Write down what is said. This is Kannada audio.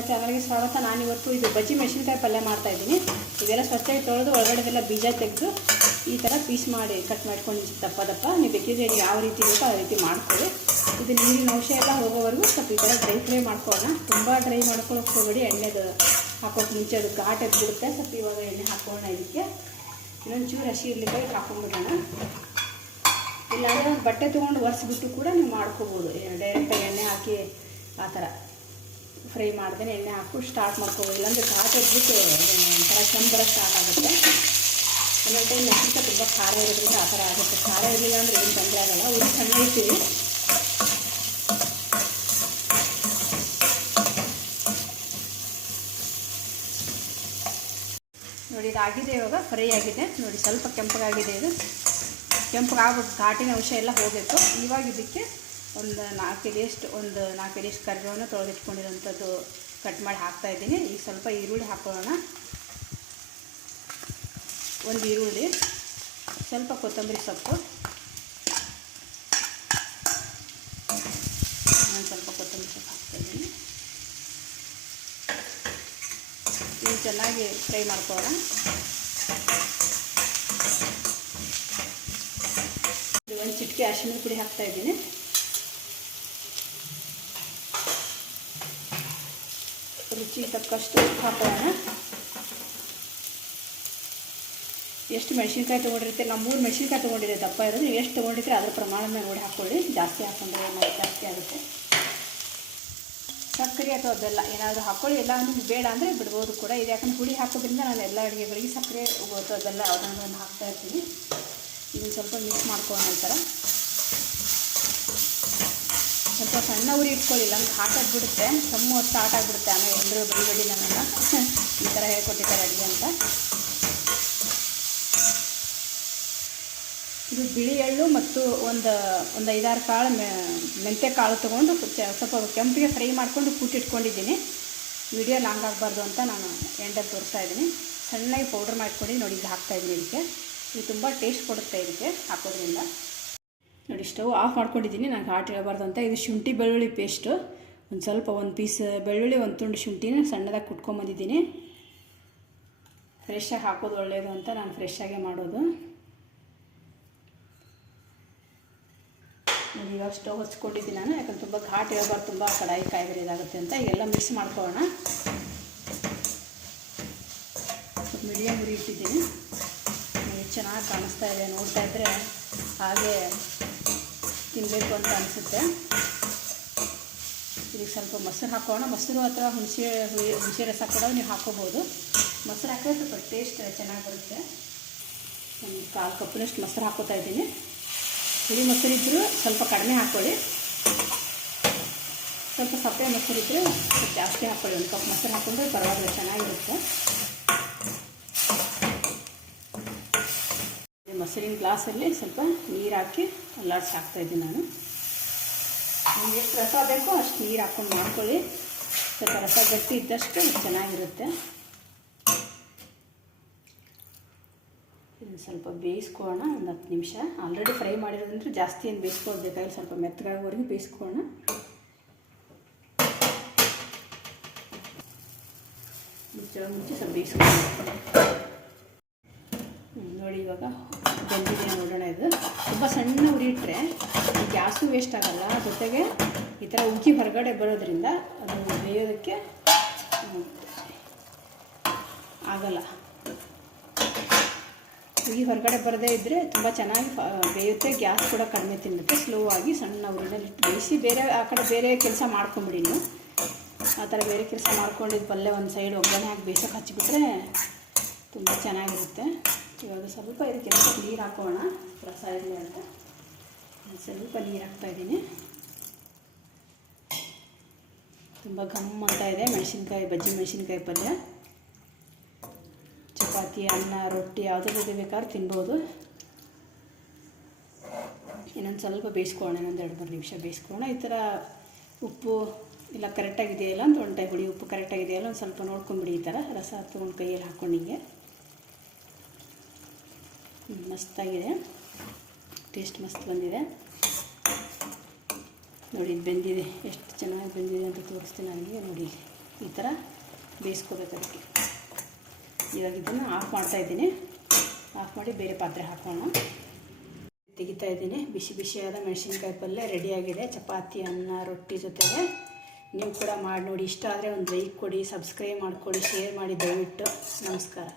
ನಮ್ಮ ಚಾನಲ್ಗೆ ಸ್ವಾಗತ. ನಾನಿವತ್ತು ಇದು ಬಜ್ಜಿ ಮೆಣಸಿನ್ಕಾಯಿ ಪಲ್ಯ ಮಾಡ್ತಾಯಿದ್ದೀನಿ. ಇದೆಲ್ಲ ಸ್ವಚ್ಛವಾಗಿ ತೊಳೆದು ಒಳಗಡೆದೆಲ್ಲ ಬೀಜ ತೆಗೆದು ಈ ಥರ ಪೀಸ್ ಮಾಡಿ ಕಟ್ ಮಾಡ್ಕೊಂಡು ದಪ್ಪ ನೀವು ಬೇಕಿದ್ರೆ ಯಾವ ರೀತಿ ಬೇಕೋ ಆ ರೀತಿ ಮಾಡ್ಕೊಳ್ಳಿ. ಇದು ನೀರಿನ ಅಂಶ ಎಲ್ಲ ಹೋಗೋವರೆಗೂ ಸ್ವಲ್ಪ ಈ ಥರ ಡ್ರೈ ಫ್ರೈ ಮಾಡ್ಕೊಳ್ಳೋಣ. ತುಂಬ ಡ್ರೈ ಮಾಡ್ಕೊಳ್ಳೋಕೆ ಹೋಗಬೇಡಿ, ಎಣ್ಣೆದು ಹಾಕೋಕೆ ಮುಂಚೆ ಅದು ಘಾಟ್ ಎದ್ಬಿಡುತ್ತೆ. ಸ್ವಲ್ಪ ಇವಾಗ ಎಣ್ಣೆ ಹಾಕೋಣ. ಇದಕ್ಕೆ ಇನ್ನೊಂದು ಚೂರು ಹಸಿ ಇರ್ಲಿಕ್ಕೆ ಹಾಕೊಂಡ್ಬಿಡೋಣ. ಇಲ್ಲಾಂದರೆ ಒಂದು ಬಟ್ಟೆ ತೊಗೊಂಡು ಒರೆಸ್ಬಿಟ್ಟು ಕೂಡ ನೀವು ಮಾಡ್ಕೋಬೋದು. ಡೈರೆಕ್ಟಾಗಿ ಎಣ್ಣೆ ಹಾಕಿ ಆ ಥರ ಫ್ರೈ ಮಾಡ್ದೇ ಎಣ್ಣೆ ಹಾಕ್ಬಿಟ್ಟು ಸ್ಟಾರ್ಟ್ ಮಾಡ್ಕೋಬೋದು. ಇಲ್ಲಾಂದರೆ ಘಾಟ್ ಎದ್ಬಿಟ್ಟು ಒಂಥರ ಕೆಂಪು ಬರೋ ಸ್ಟಾರ್ಟ್ ಆಗುತ್ತೆ. ಒಂದೊಂದು ಟೈಮ್ ಮೆಣಸಿನ್ಕಾಯಿ ತುಂಬ ಖಾರ ಇರೋದ್ರಿಂದ ಆ ಥರ ಆಗುತ್ತೆ. ಖಾರ ಇರಲಿಲ್ಲ ಅಂದರೆ ಏನು ತೊಂದರೆ ಆಗೋಲ್ಲ. ಉರಿ ಸಣ್ಣ ಇರ್ತೀವಿ. ನೋಡಿ ಇದಾಗಿದೆ, ಇವಾಗ ಫ್ರೈ ಆಗಿದೆ. ನೋಡಿ ಸ್ವಲ್ಪ ಕೆಂಪಗಾಗಿದೆ. ಇದು ಕೆಂಪಗಾಗ್ಬಿಟ್ಟು ಘಾಟಿನ ಅಂಶ ಎಲ್ಲ ಹೋಗಬೇಕು. ಇವಾಗ ಇದಕ್ಕೆ ಒಂದು 4 4 ಕರಿಬೇವನ್ನು ತೊಳೆದಿಟ್ಕೊಂಡಿರೋಂಥದ್ದು ಕಟ್ ಮಾಡಿ ಹಾಕ್ತಾಯಿದ್ದೀನಿ. ಈಗ ಸ್ವಲ್ಪ ಈರುಳ್ಳಿ ಹಾಕೊಳ್ಳೋಣ. ಒಂದು ಈರುಳ್ಳಿ, ಸ್ವಲ್ಪ ಕೊತ್ತಂಬರಿ ಸೊಪ್ಪು, ನಾನು ಸ್ವಲ್ಪ ಕೊತ್ತಂಬರಿ ಸೊಪ್ಪು ಹಾಕ್ತಾಯಿದ್ದೀನಿ. ಇದು ಚೆನ್ನಾಗಿ ಫ್ರೈ ಮಾಡ್ಕೊಳ್ಳೋಣ. ಒಂದು ಚಿಟಿಕೆ ಅರಿಶಿಣದ ಪುಡಿ ಹಾಕ್ತಾಯಿದ್ದೀನಿ. ರುಚಿ ತಕ್ಕಷ್ಟು ಉಪ್ಪು ಹಾಕೋಣ. ಎಷ್ಟು ಮೆಣಸಿನ್ಕಾಯಿ ತೊಗೊಂಡಿರುತ್ತೆ, ನಾವು 3 ಮೆಣಸಿನ್ಕಾಯಿ ತೊಗೊಂಡಿದ್ದೆ ದಪ್ಪ ಇರೋದು. ನೀವು ಎಷ್ಟು ತೊಗೊಂಡಿದ್ರೆ ಅದರ ಪ್ರಮಾಣನ ನೋಡಿ ಹಾಕ್ಕೊಳ್ಳಿ. ಜಾಸ್ತಿ ಹಾಕೊಂಡ್ರೆ ಜಾಸ್ತಿ ಆಗುತ್ತೆ. ಸಕ್ಕರೆ ಅಥವಾ ಬೆಲ್ಲ ಏನಾದರೂ ಹಾಕ್ಕೊಳ್ಳಿ. ಎಲ್ಲ ನಿಮ್ಗೆ ಬೇಡ ಅಂದರೆ ಬಿಡ್ಬೋದು ಕೂಡ. ಇದು ಯಾಕಂದ್ರೆ ಹುಳಿ ಹಾಕೋದ್ರಿಂದ ನಾನು ಎಲ್ಲ ಅಡುಗೆಗಳಿಗೆ ಸಕ್ಕರೆ ಅಥವಾ ಬೆಲ್ಲ ಯಾವುದಾದ್ರೂ ಒಂದು ಹಾಕ್ತಾಯಿರ್ತೀನಿ. ಇದನ್ನು ಸ್ವಲ್ಪ ಮಿಕ್ಸ್ ಮಾಡ್ಕೊಳ್ಳೋಣ. ಈ ಥರ ಸ್ವಲ್ಪ ಸಣ್ಣ ಉರಿ ಇಟ್ಕೊಳ್ಳಿಲ್ಲ ಅಂದ್ರೆ ಹಾಕಾಗ್ಬಿಡುತ್ತೆ, ಸಮ್ಮ ಸ್ಟಾರ್ಟ್ ಆಗಿಬಿಡುತ್ತೆ. ಆಮೇಲೆ ಎಲ್ಲರೂ ಬಡಿ ನನ್ನನ್ನು ಈ ಥರ ಹೇಳ್ಕೊಟ್ಟಿದ್ದಾರೆ ಅಡುಗೆ ಅಂತ. ಇದು ಬಿಳಿ ಎಳ್ಳು ಮತ್ತು ಒಂದು 5-6 ಕಾಳು ಮೆಂತ್ಯ ಕಾಳು ತೊಗೊಂಡು ಸ್ವಲ್ಪ ಕೆಂಪಿಗೆ ಫ್ರೈ ಮಾಡಿಕೊಂಡು ಕೂಟಿಟ್ಕೊಂಡಿದ್ದೀನಿ. ವಿಡಿಯೋ ಲಾಂಗ್ ಆಗಬಾರ್ದು ಅಂತ ನಾನು ಎಂಡಲ್ಲಿ ತೋರಿಸ್ತಾ ಇದ್ದೀನಿ. ಸಣ್ಣಗೆ ಪೌಡ್ರ್ ಮಾಡ್ಕೊಂಡು ನೋಡಿ ಇದು ಹಾಕ್ತಾಯಿದ್ದೀನಿ. ಇದಕ್ಕೆ ಇದು ತುಂಬ ಟೇಸ್ಟ್ ಕೊಡುತ್ತೆ ಇದಕ್ಕೆ ಹಾಕೋದ್ರಿಂದ. ನೋಡಿ ಸ್ಟವ್ ಆಫ್ ಮಾಡ್ಕೊಂಡಿದ್ದೀನಿ, ನಾನು ಘಾಟ್ ಇರಬಾರ್ದು ಅಂತ. ಇದು ಶುಂಠಿ ಬೆಳ್ಳುಳ್ಳಿ ಪೇಸ್ಟು. ಒಂದು ಪೀಸ್ ಬೆಳ್ಳುಳ್ಳಿ, ಒಂದು ತುಂಡು ಶುಂಠಿನ ಸಣ್ಣದಾಗಿ ಕುಟ್ಕೊಂಬಂದಿದ್ದೀನಿ. ಫ್ರೆಶ್ಶಾಗಿ ಹಾಕೋದು ಒಳ್ಳೆಯದು ಅಂತ ನಾನು ಫ್ರೆಶ್ಶಾಗೇ ಮಾಡೋದು. ನೋಡಿ ಇವಾಗ ಸ್ಟವ್ ಹಚ್ಕೊಂಡಿದ್ದೀನಿ ನಾನು, ಯಾಕಂದ್ರೆ ತುಂಬ ಘಾಟ್ ಇರಬಾರ್ದು, ತುಂಬ ಕಡಾಯಿ ಕಾಯಿಗರಿ ಇದಾಗುತ್ತೆ ಅಂತ. ಈಗೆಲ್ಲ ಮಿಕ್ಸ್ ಮಾಡ್ಕೊಳ್ಳೋಣ. ಮೀಡಿಯಮ್ ಉರಿ ಇಟ್ಟಿದ್ದೀನಿ. ಚೆನ್ನಾಗಿ ಕಾಣಿಸ್ತಾ ಇದೆ, ನೋಡ್ತಾ ಇದ್ದರೆ ಹಾಗೆ ತಿನ್ನಬೇಕು ಅಂತ ಅನಿಸುತ್ತೆ. ಇದಕ್ಕೆ ಸ್ವಲ್ಪ ಮೊಸರು ಹಾಕೋಣ. ಮೊಸರು ಅಥವಾ ಹುಣಸೆ ರಸ ಕೂಡ ನೀವು ಹಾಕೋಬೋದು. ಮೊಸರು ಹಾಕಿದ್ರೆ ಸ್ವಲ್ಪ ಟೇಸ್ಟ್ ಚೆನ್ನಾಗಿ ಬರುತ್ತೆ. ಒಂದು 1/4 ಕಪ್ನಷ್ಟು ಮೊಸರು ಹಾಕೋತಾ ಇದ್ದೀನಿ. ಹುಳಿ ಮೊಸರು ಇದ್ದರೂ ಸ್ವಲ್ಪ ಕಡಿಮೆ ಹಾಕ್ಕೊಳ್ಳಿ. ಸ್ವಲ್ಪ ಸಪ್ಪೆ ಮೊಸರು ಇದ್ದರೆ ಸ್ವಲ್ಪ ಜಾಸ್ತಿ ಹಾಕ್ಕೊಳ್ಳಿ. 1 ಕಪ್ ಮೊಸರು ಹಾಕೊಂಡ್ರೆ ಪರವಾಗಿಲ್ಲ, ಚೆನ್ನಾಗಿರುತ್ತೆ. ಮೊಸರಿನ ಗ್ಲಾಸಲ್ಲಿ ಸ್ವಲ್ಪ ನೀರು ಹಾಕಿ ಅಲ್ಲಾಡಿಸಿ ಹಾಕ್ತಾಯಿದ್ದೀನಿ ನಾನು. ನಿಮ್ಗೆ ಎಷ್ಟು ರಸ ಬೇಕೋ ಅಷ್ಟು ನೀರು ಹಾಕ್ಕೊಂಡು ಮಾಡ್ಕೊಳ್ಳಿ. ಸ್ವಲ್ಪ ರಸ ಗಟ್ಟಿ ಇದ್ದಷ್ಟು ಚೆನ್ನಾಗಿರುತ್ತೆ. ಇದನ್ನು ಸ್ವಲ್ಪ ಬೇಯಿಸ್ಕೊಳ್ಳೋಣ. ಒಂದು 10 ನಿಮಿಷ. ಆಲ್ರೆಡಿ ಫ್ರೈ ಮಾಡಿರೋದಂದ್ರೆ ಜಾಸ್ತಿ ಏನು ಬೇಯಿಸ್ಕೊಳ್ಬೇಕಾಗಿ, ಸ್ವಲ್ಪ ಮೆತ್ತಗಾಗೋವರೆಗೂ ಬೇಯಿಸ್ಕೊಳ್ಳೋಣ. ಮುಂಚೆ ಸ್ವಲ್ಪ ಬೇಯಿಸ್ಕೊಳ್ಳೋಣ. ನೋಡಿ ಇವಾಗ ಬೆಂದಿದೆ, ನೋಡೋಣ. ಇದು ತುಂಬ ಸಣ್ಣ ಉರಿ ಇಟ್ಟರೆ ಗ್ಯಾಸು ವೇಸ್ಟ್ ಆಗೋಲ್ಲ, ಜೊತೆಗೆ ಈ ಥರ ಉಕ್ಕಿ ಹೊರಗಡೆ ಬರೋದ್ರಿಂದ ಅದು ಬೇಯೋದಕ್ಕೆ ಆಗಲ್ಲ. ಉಗಿ ಹೊರಗಡೆ ಬರದೇ ಇದ್ದರೆ ತುಂಬ ಚೆನ್ನಾಗಿ ಬೇಯುತ್ತೆ. ಗ್ಯಾಸ್ ಕೂಡ ಕಡಿಮೆ ತಿನ್ನುತ್ತೆ. ಸ್ಲೋ ಆಗಿ ಸಣ್ಣ ಉರಿನಲ್ಲಿ ಇಟ್ಟು ಬೇಯಿಸಿ ಆ ಕಡೆ ಬೇರೆ ಕೆಲಸ ಮಾಡ್ಕೊಂಬಿಡಿ. ನೀವು ಆ ಥರ ಬೇರೆ ಕೆಲಸ ಮಾಡ್ಕೊಂಡಿದ್ದು ಪಲ್ಯ ಒಂದು ಸೈಡ್ ಒಗ್ಗರಣೆ ಹಾಕಿ ಬೇಯಿಸೋಕೆ ಹಚ್ಚಿಬಿಟ್ರೆ ತುಂಬ ಚೆನ್ನಾಗಿರುತ್ತೆ. ಇವಾಗ ಸ್ವಲ್ಪ ಇದಕ್ಕೆ ನೀರು ಹಾಕೋಣ, ರಸ ಇರಲಿ ಅಂತ. ಸ್ವಲ್ಪ ನೀರು ಹಾಕ್ತಾಯಿದ್ದೀನಿ. ತುಂಬ ಘಮ್ ಅಂತ ಇದೆ ಬಜ್ಜಿ ಮೆಣಸಿನ್ಕಾಯಿ ಪಲ್ಯ. ಚಪಾತಿ, ಅನ್ನ, ರೊಟ್ಟಿ ಯಾವುದ್ರ ಜೊತೆ ಬೇಕಾದ್ರೂ ತಿನ್ಬೋದು. ಇನ್ನೊಂದು ಸ್ವಲ್ಪ ಬೇಯಿಸ್ಕೊಳ್ಳೋಣ. ಇನ್ನೊಂದು 2-3 ನಿಮಿಷ ಬೇಯಿಸ್ಕೊಳ್ಳೋಣ. ಈ ಥರ ಉಪ್ಪು ಎಲ್ಲ ಕರೆಕ್ಟಾಗಿದೆಯಲ್ಲ ಅಂತ, ಒಂದು ಟೈಮ್ ಹುಳಿ ಉಪ್ಪು ಕರೆಕ್ಟಾಗಿದೆಯಲ್ಲ ಒಂದು ಸ್ವಲ್ಪ ನೋಡ್ಕೊಂಬಿಡಿ. ಈ ಥರ ರಸ ತೊಗೊಂಡು ಕೈಯಲ್ಲಿ ಹಾಕ್ಕೊಂಡಿಗೆ ಮಸ್ತಾಗಿದೆ. ಟೇಸ್ಟ್ ಮಸ್ತ್ ಬಂದಿದೆ. ನೋಡಿ ಇದು ಬೆಂದಿದೆ, ಎಷ್ಟು ಚೆನ್ನಾಗಿ ಬೆಂದಿದೆ ಅಂತ ತೋರಿಸ್ತೀನಿ ನನಗೆ. ನೋಡಿ ಈ ಥರ ಬೇಯಿಸ್ಕೋಬೇಕು ಅದಕ್ಕೆ. ಇವಾಗ ಇದನ್ನು ಆಫ್ ಮಾಡ್ತಾಯಿದ್ದೀನಿ. ಆಫ್ ಮಾಡಿ ಬೇರೆ ಪಾತ್ರೆ ಹಾಕೋಣ. ತೆಗಿತಾ ಇದ್ದೀನಿ. ಬಿಸಿ ಬಿಸಿಯಾದ ಮೆಣಸಿನ್ಕಾಯಿ ಪಲ್ಯ ರೆಡಿಯಾಗಿದೆ. ಚಪಾತಿ, ಅನ್ನ, ರೊಟ್ಟಿ ಜೊತೆಗೆ. ನೀವು ಕೂಡ ಮಾಡಿ ನೋಡಿ. ಇಷ್ಟ ಆದರೆ ಒಂದು ಲೈಕ್ ಕೊಡಿ, ಸಬ್ಸ್ಕ್ರೈಬ್ ಮಾಡಿಕೊಡಿ, ಶೇರ್ ಮಾಡಿ ದಯವಿಟ್ಟು. ನಮಸ್ಕಾರ.